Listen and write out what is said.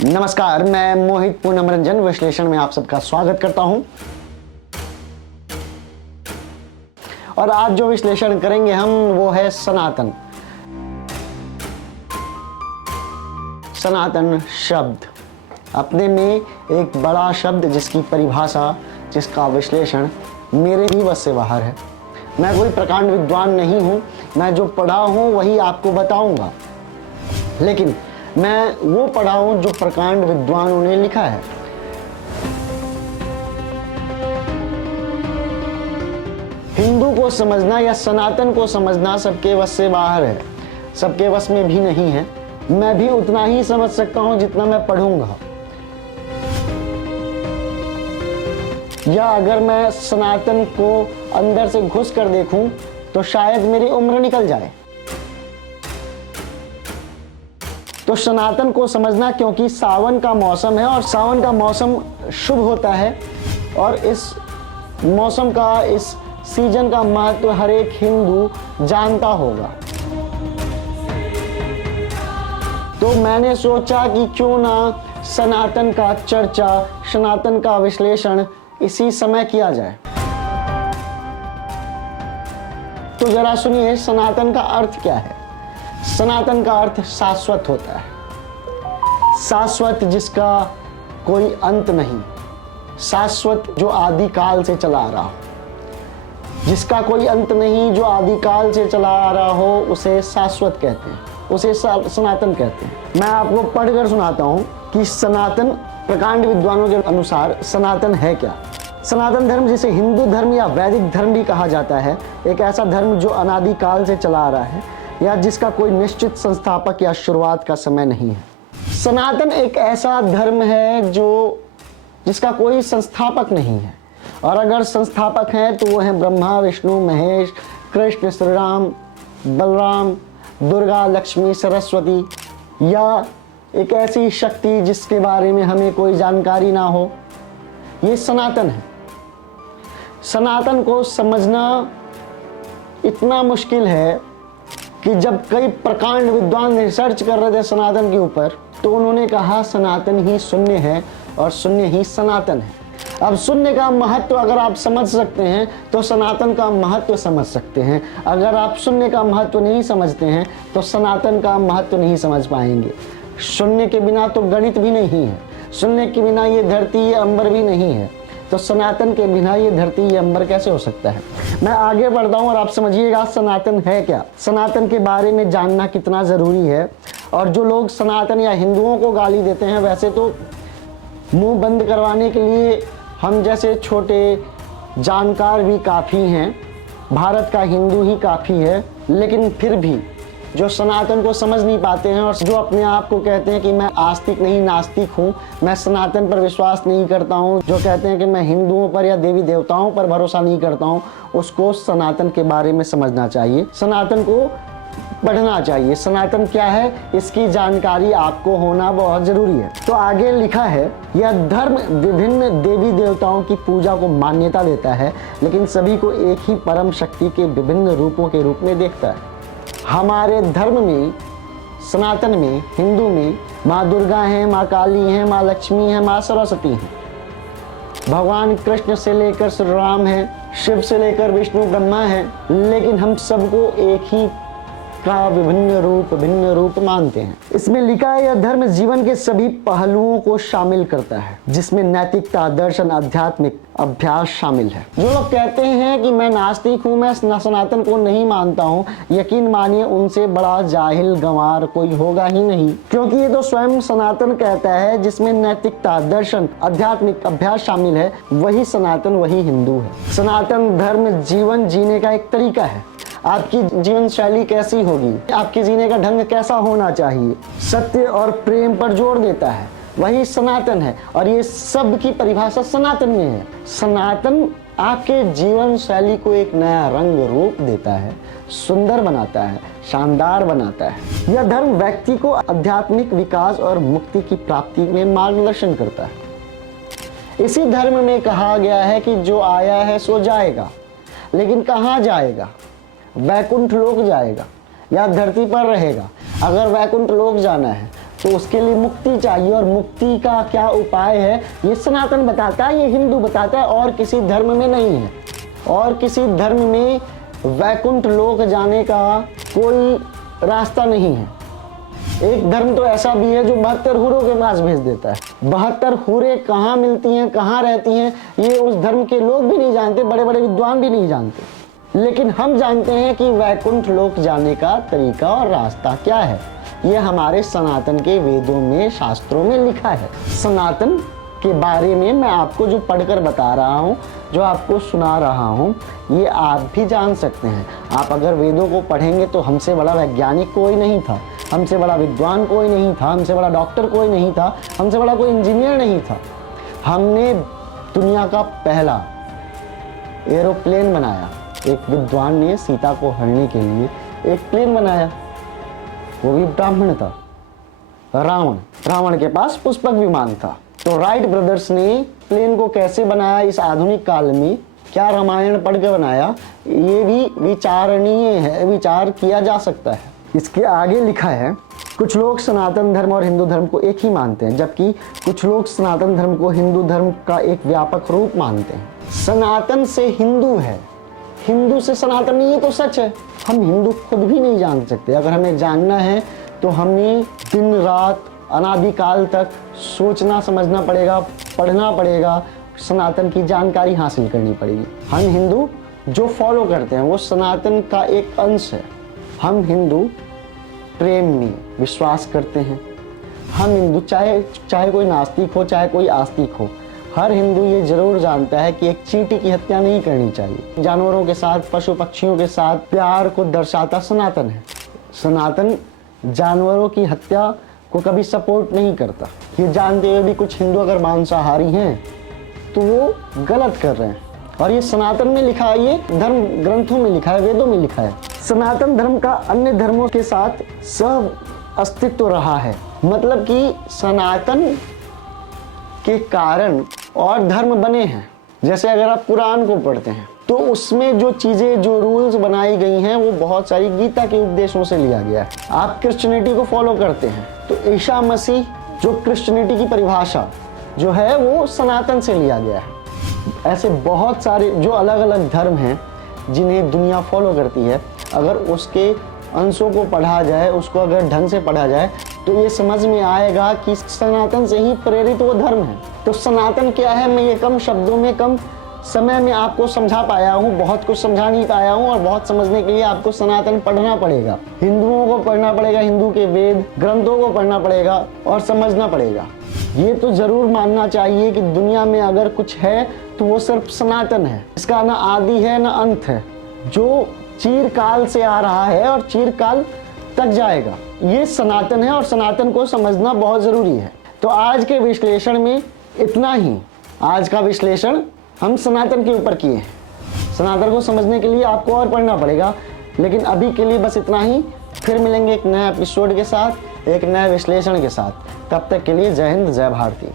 नमस्कार, मैं मोहित पूनम रंजन विश्लेषण में आप सबका स्वागत करता हूं। और आज जो विश्लेषण करेंगे हम वो है सनातन। सनातन शब्द अपने में एक बड़ा शब्द, जिसकी परिभाषा, जिसका विश्लेषण मेरे ही बस से बाहर है। मैं कोई प्रकांड विद्वान नहीं हूं, मैं जो पढ़ा हूं वही आपको बताऊंगा, लेकिन मैं वो पढ़ा हूं जो प्रकांड विद्वानों ने लिखा है। हिंदू को समझना या सनातन को समझना सबके वश से बाहर है, सबके वश में भी नहीं है। मैं भी उतना ही समझ सकता हूं जितना मैं पढ़ूंगा, या अगर मैं सनातन को अंदर से घुस कर देखूं तो शायद मेरी उम्र निकल जाए। तो सनातन को समझना, क्योंकि सावन का मौसम है और सावन का मौसम शुभ होता है, और इस मौसम का, इस सीजन का महत्व हर एक हिंदू जानता होगा। तो मैंने सोचा कि क्यों ना सनातन का चर्चा, सनातन का विश्लेषण इसी समय किया जाए। तो जरा सुनिए, सनातन का अर्थ क्या है। सनातन का अर्थ शाश्वत होता है। शाश्वत जिसका कोई अंत नहीं, शाश्वत जो आदि काल से चला आ रहा हो, जिसका कोई अंत नहीं, जो आदि काल से चला आ रहा हो, उसे शाश्वत कहते हैं, उसे सनातन कहते हैं। मैं आपको पढ़कर सुनाता हूं कि सनातन प्रकांड विद्वानों के अनुसार सनातन है क्या। सनातन धर्म, जिसे हिंदू धर्म या वैदिक धर्म भी कहा जाता है, एक ऐसा धर्म जो अनादि काल से चला आ रहा है, या जिसका कोई निश्चित संस्थापक या शुरुआत का समय नहीं है। सनातन एक ऐसा धर्म है जिसका कोई संस्थापक नहीं है, और अगर संस्थापक हैं तो वो हैं ब्रह्मा, विष्णु, महेश, कृष्ण, श्री राम, बलराम, दुर्गा, लक्ष्मी, सरस्वती, या एक ऐसी शक्ति जिसके बारे में हमें कोई जानकारी ना हो। ये सनातन है। सनातन को समझना इतना मुश्किल है कि जब कई प्रकांड विद्वान रिसर्च कर रहे थे सनातन के ऊपर, तो उन्होंने कहा सनातन ही शून्य है और शून्य ही सनातन है। अब शून्य का महत्व अगर आप समझ सकते हैं तो सनातन का महत्व समझ सकते हैं। अगर आप शून्य का महत्व नहीं समझते हैं तो सनातन का महत्व नहीं समझ पाएंगे। शून्य के बिना तो गणित भी नहीं है, शून्य के बिना ये धरती, ये अंबर भी नहीं है, तो सनातन के बिना ये धरती, ये अंबर कैसे हो सकता है। मैं आगे बढ़ता हूँ और आप समझिएगा सनातन है क्या, सनातन के बारे में जानना कितना ज़रूरी है। और जो लोग सनातन या हिंदुओं को गाली देते हैं, वैसे तो मुंह बंद करवाने के लिए हम जैसे छोटे जानकार भी काफ़ी हैं, भारत का हिंदू ही काफ़ी है, लेकिन फिर भी जो सनातन को समझ नहीं पाते हैं और जो अपने आप को कहते हैं कि मैं आस्तिक नहीं नास्तिक हूँ, मैं सनातन पर विश्वास नहीं करता हूँ, जो कहते हैं कि मैं हिंदुओं पर या देवी देवताओं पर भरोसा नहीं करता हूँ, उसको सनातन के बारे में समझना चाहिए, सनातन को पढ़ना चाहिए। सनातन क्या है, इसकी जानकारी आपको होना बहुत ज़रूरी है। तो आगे लिखा है, यह धर्म विभिन्न देवी देवताओं की पूजा को मान्यता देता है, लेकिन सभी को एक ही परम शक्ति के विभिन्न रूपों के रूप में देखता है। हमारे धर्म में, सनातन में, हिंदू में माँ दुर्गा हैं, माँ काली हैं, माँ लक्ष्मी हैं, माँ सरस्वती हैं। भगवान कृष्ण से लेकर श्री राम हैं, शिव से लेकर विष्णु, ब्रह्मा हैं, लेकिन हम सबको एक ही का भिन्न रूप मानते हैं। इसमें लिखा है, यह धर्म जीवन के सभी पहलुओं को शामिल करता है, जिसमें नैतिकता, दर्शन, आध्यात्मिक अभ्यास शामिल है। जो लोग कहते हैं कि मैं नास्तिक हूँ, मैं सनातन को नहीं मानता हूँ, यकीन मानिए उनसे बड़ा जाहिल गंवार कोई होगा ही नहीं, क्योंकि ये तो स्वयं सनातन कहता है, जिसमें नैतिकता, दर्शन, आध्यात्मिक अभ्यास शामिल है, वही सनातन, वही हिंदू है। सनातन धर्म जीवन जीने का एक तरीका है। आपकी जीवन शैली कैसी होगी, आपके जीने का ढंग कैसा होना चाहिए, सत्य और प्रेम पर जोर देता है, वही सनातन है। और ये सब की परिभाषा सनातन में है। सनातन आपके जीवन शैली को एक नया रंग रूप देता है, सुंदर बनाता है, शानदार बनाता है। यह धर्म व्यक्ति को आध्यात्मिक विकास और मुक्ति की प्राप्ति में मार्गदर्शन करता है। इसी धर्म में कहा गया है कि जो आया है सो जाएगा, लेकिन कहाँ जाएगा, वैकुंठ लोक जाएगा या धरती पर रहेगा। अगर वैकुंठ लोक जाना है तो उसके लिए मुक्ति चाहिए, और मुक्ति का क्या उपाय है ये सनातन बताता है, ये हिंदू बताता है, और किसी धर्म में नहीं है। और किसी धर्म में वैकुंठ लोक जाने का कोई रास्ता नहीं है। एक धर्म तो ऐसा भी है जो 72 हूरों के पास भेज देता है। 72 हूरें कहाँ मिलती हैं, कहाँ रहती हैं, ये उस धर्म के लोग भी नहीं जानते, बड़े बड़े विद्वान भी नहीं जानते। लेकिन हम जानते हैं कि वैकुंठ लोक जाने का तरीका और रास्ता क्या है। ये हमारे सनातन के वेदों में, शास्त्रों में लिखा है। सनातन के बारे में मैं आपको जो पढ़कर बता रहा हूँ, जो आपको सुना रहा हूँ, ये आप भी जान सकते हैं। आप अगर वेदों को पढ़ेंगे तो हमसे बड़ा वैज्ञानिक कोई नहीं था, हमसे बड़ा विद्वान कोई नहीं था, हमसे बड़ा डॉक्टर कोई नहीं था, हमसे बड़ा कोई इंजीनियर नहीं था। हमने दुनिया का पहला एरोप्लेन बनाया। एक विद्वान ने सीता को हरने के लिए एक प्लेन बनाया, वो भी ब्राह्मण था, रावण के पास पुष्पक विमान था। तो राइट ब्रदर्स ने प्लेन को कैसे बनाया इस आधुनिक काल में, क्या रामायण पढ़ के बनाया, ये भी विचारणीय है, विचार किया जा सकता है। इसके आगे लिखा है, कुछ लोग सनातन धर्म और हिंदू धर्म को एक ही मानते हैं, जबकि कुछ लोग सनातन धर्म को हिंदू धर्म का एक व्यापक रूप मानते हैं। सनातन से हिंदू है, हिंदू से सनातन नहीं, ये तो सच है। हम हिंदू खुद भी नहीं जान सकते। अगर हमें जानना है तो हमें दिन रात अनादिकाल तक सोचना समझना पड़ेगा, पढ़ना पड़ेगा, सनातन की जानकारी हासिल करनी पड़ेगी। हम हिंदू जो फॉलो करते हैं वो सनातन का एक अंश है। हम हिंदू प्रेम में विश्वास करते हैं। हम हिंदू चाहे कोई नास्तिक हो, चाहे कोई आस्तिक हो, हर हिंदू ये जरूर जानता है कि एक चींटी की हत्या नहीं करनी चाहिए। जानवरों के साथ, पशु पक्षियों के साथ प्यार को दर्शाता सनातन है। सनातन जानवरों की हत्या को कभी सपोर्ट नहीं करता। ये जानते हुए भी कुछ हिंदू अगर मांसाहारी हैं तो वो गलत कर रहे हैं। और ये सनातन में लिखा है, ये धर्म ग्रंथों में लिखा है, वेदों में लिखा है। सनातन धर्म का अन्य धर्मों के साथ सह अस्तित्व रहा है। मतलब कि सनातन के कारण और धर्म बने हैं। जैसे अगर आप कुरान को पढ़ते हैं तो उसमें जो चीजें, जो रूल्स बनाई गई हैं, वो बहुत सारी गीता के उपदेशों से लिया गया है। आप क्रिश्चियनिटी को फॉलो करते हैं तो ईसा मसीह, जो क्रिश्चियनिटी की परिभाषा जो है, वो सनातन से लिया गया है। ऐसे बहुत सारे जो अलग अलग धर्म हैं जिन्हें दुनिया फॉलो करती है, अगर उसके अंशों को पढ़ा जाए, उसको अगर ढंग से पढ़ा जाए तो ये समझ में आएगा कि सनातन से ही प्रेरित वो धर्म है। तो सनातन क्या है, मैं ये कम शब्दों में, कम समय में आपको समझा पाया हूँ। बहुत कुछ समझा नहीं पाया हूँ, और बहुत समझने के लिए आपको सनातन पढ़ना पड़ेगा। हिंदुओं को पढ़ना पड़ेगा, हिंदू के वेद ग्रंथों को पढ़ना पड़ेगा और समझना पड़ेगा। ये तो जरूर मानना चाहिए कि दुनिया में अगर कुछ है तो वो सिर्फ सनातन है। इसका ना आदि है ना अंत है, जो चिरकाल से आ रहा है और चिरकाल तक जाएगा। ये सनातन है और सनातन को समझना बहुत जरूरी है। तो आज के विश्लेषण में इतना ही। आज का विश्लेषण हम सनातन के ऊपर किए हैं। सनातन को समझने के लिए आपको और पढ़ना पड़ेगा, लेकिन अभी के लिए बस इतना ही। फिर मिलेंगे एक नए एपिसोड के साथ, एक नए विश्लेषण के साथ। तब तक के लिए जय हिंद, जय भारती।